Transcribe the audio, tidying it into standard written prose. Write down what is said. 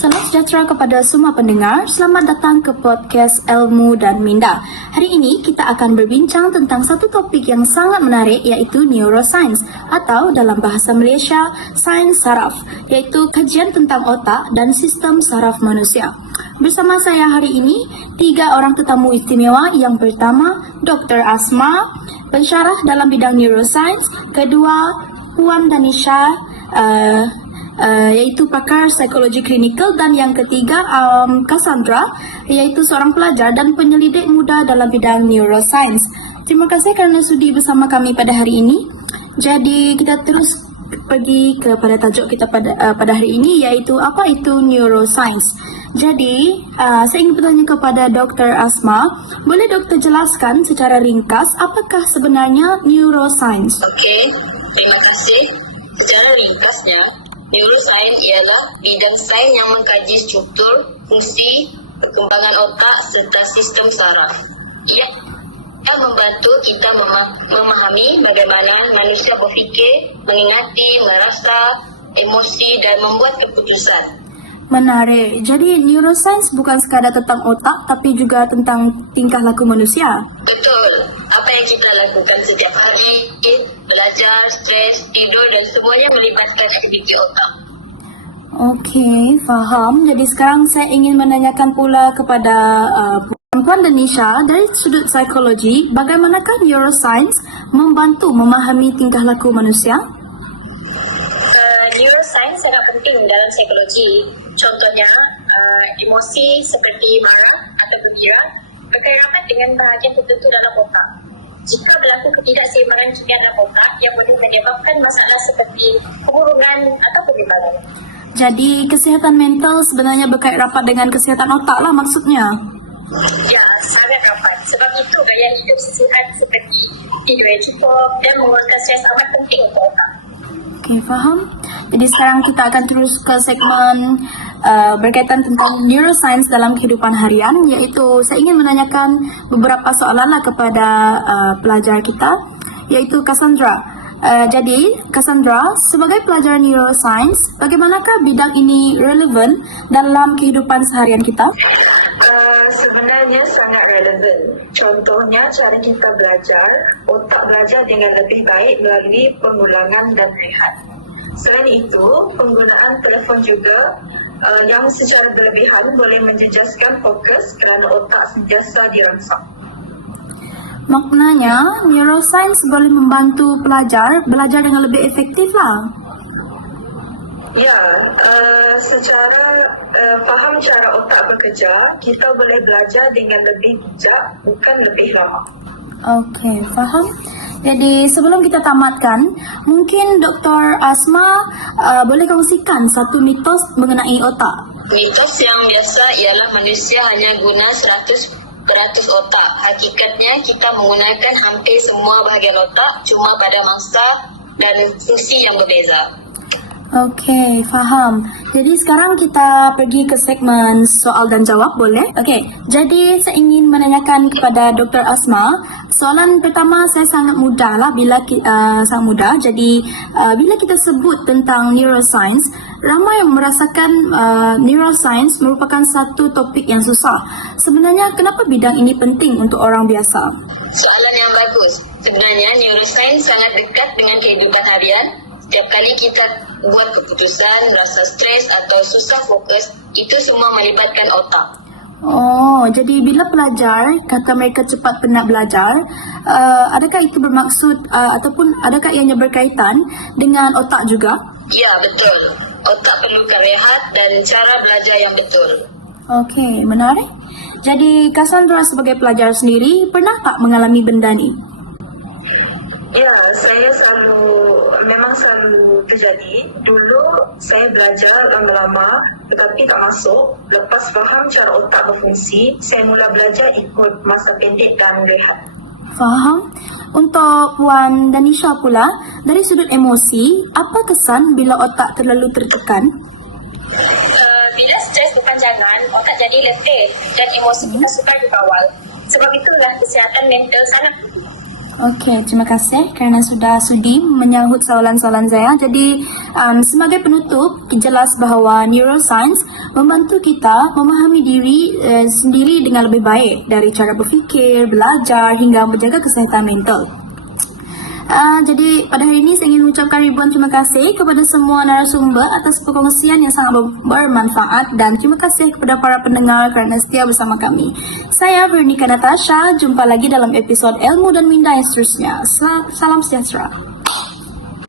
Salam sejahtera kepada semua pendengar. Selamat datang ke podcast Ilmu dan Minda. Hari ini kita akan berbincang tentang satu topik yang sangat menarik, iaitu neuroscience atau dalam bahasa Malaysia, sains saraf, iaitu kajian tentang otak dan sistem saraf manusia. Bersama saya hari ini, 3 orang tetamu istimewa. Yang pertama, Dr. Asma, pensyarah dalam bidang neuroscience. Kedua, Puan Danisha, iaitu pakar psikologi klinikal. Dan yang ketiga, Cassandra, iaitu seorang pelajar dan penyelidik muda dalam bidang neuroscience. Terima kasih kerana sudi bersama kami pada hari ini. Jadi kita terus pergi kepada tajuk kita pada hari ini, iaitu apa itu neuroscience. Jadi saya ingin bertanya kepada Dr. Asma, boleh doktor jelaskan secara ringkas apakah sebenarnya neuroscience? Okey, terima kasih. Secara ringkasnya, neuroscience ialah bidang sains yang mengkaji struktur, fungsi, perkembangan otak serta sistem saraf. Ia akan membantu kita memahami bagaimana manusia berfikir, mengingati, merasa, emosi dan membuat keputusan. Menarik. Jadi neuroscience bukan sekadar tentang otak, tapi juga tentang tingkah laku manusia. Betul. Apa yang kita lakukan setiap hari, belajar, stres, tidur dan semuanya melibatkan aktiviti otak. Okey, faham. Jadi sekarang saya ingin menanyakan pula kepada Puan Danisha, dari sudut psikologi, bagaimanakah neuroscience membantu memahami tingkah laku manusia? Neuroscience sangat penting dalam psikologi. Contohnya, emosi seperti marah atau gembira berkait rapat dengan bahagian tertentu dalam otak. Jika berlaku ketidakseimbangan kimia dalam otak yang boleh menyebabkan masalah seperti kemurungan atau kebimbangan. Jadi, kesihatan mental sebenarnya berkait rapat dengan kesihatan otak lah maksudnya? Ya, sangat rapat. Sebab itu gaya hidup sihat seperti tidur yang cukup dan mengurangkan stres amat penting untuk otak. Okey, faham. Jadi sekarang kita akan terus ke segmen berkaitan tentang neuroscience dalam kehidupan harian, iaitu saya ingin menanyakan beberapa soalan kepada pelajar kita, iaitu Cassandra. Jadi, Cassandra, sebagai pelajar neuroscience, bagaimanakah bidang ini relevan dalam kehidupan seharian kita? Sebenarnya sangat relevan. Contohnya, cara kita belajar, otak belajar dengan lebih baik melalui pengulangan dan rehat. Selain itu, penggunaan telefon juga yang secara berlebihan boleh menjejaskan fokus kerana otak sentiasa dirangsang. Maknanya, neuroscience boleh membantu pelajar belajar dengan lebih efektif lah. Ya, secara faham cara otak bekerja, kita boleh belajar dengan lebih bijak, bukan lebih lama. Okey, faham. Jadi sebelum kita tamatkan, mungkin Dr. Asma boleh kongsikan satu mitos mengenai otak. Mitos yang biasa ialah manusia hanya guna 100% otak. Hakikatnya kita menggunakan hampir semua bahagian otak, cuma pada masa dan fungsi yang berbeza. Okey, faham. Jadi sekarang kita pergi ke segmen soal dan jawab, boleh? Okey, jadi saya ingin menanyakan kepada Dr. Asma. Soalan pertama saya sangat mudah lah, sangat mudah. Jadi bila kita sebut tentang neuroscience, ramai yang merasakan neuroscience merupakan satu topik yang susah. Sebenarnya kenapa bidang ini penting untuk orang biasa? Soalan yang bagus. Sebenarnya neuroscience sangat dekat dengan kehidupan harian. Setiap kali kita buat keputusan, rasa stres atau susah fokus, itu semua melibatkan otak. Oh, jadi bila pelajar kata mereka cepat penat belajar, adakah itu bermaksud ataupun adakah ianya berkaitan dengan otak juga? Ya, betul. Otak perlukan rehat dan cara belajar yang betul. Okey, menarik. Jadi Cassandra sebagai pelajar sendiri pernah tak mengalami benda ni? Ya, saya memang selalu terjadi. Dulu saya belajar lama-lama tetapi tak masuk. Lepas faham cara otak berfungsi, saya mula belajar ikut masa pendek dan rehat. Faham. Untuk Puan Danisha pula, dari sudut emosi, apa kesan bila otak terlalu tertekan? Bila stres berpanjangan, otak jadi letih dan emosi kita sukar dikawal. Sebab itulah kesihatan mental sangat penting. Okey, terima kasih kerana sudah sudi menyahut soalan-soalan saya. Jadi, sebagai penutup, jelas bahawa neuroscience membantu kita memahami diri sendiri dengan lebih baik dari cara berfikir, belajar hingga menjaga kesihatan mental. Jadi pada hari ini saya ingin mengucapkan ribuan terima kasih kepada semua narasumber atas perkongsian yang sangat bermanfaat dan terima kasih kepada para pendengar kerana setia bersama kami. Saya Veronica Natasha, jumpa lagi dalam episod Ilmu dan Minda yang seterusnya. Salam sejahtera.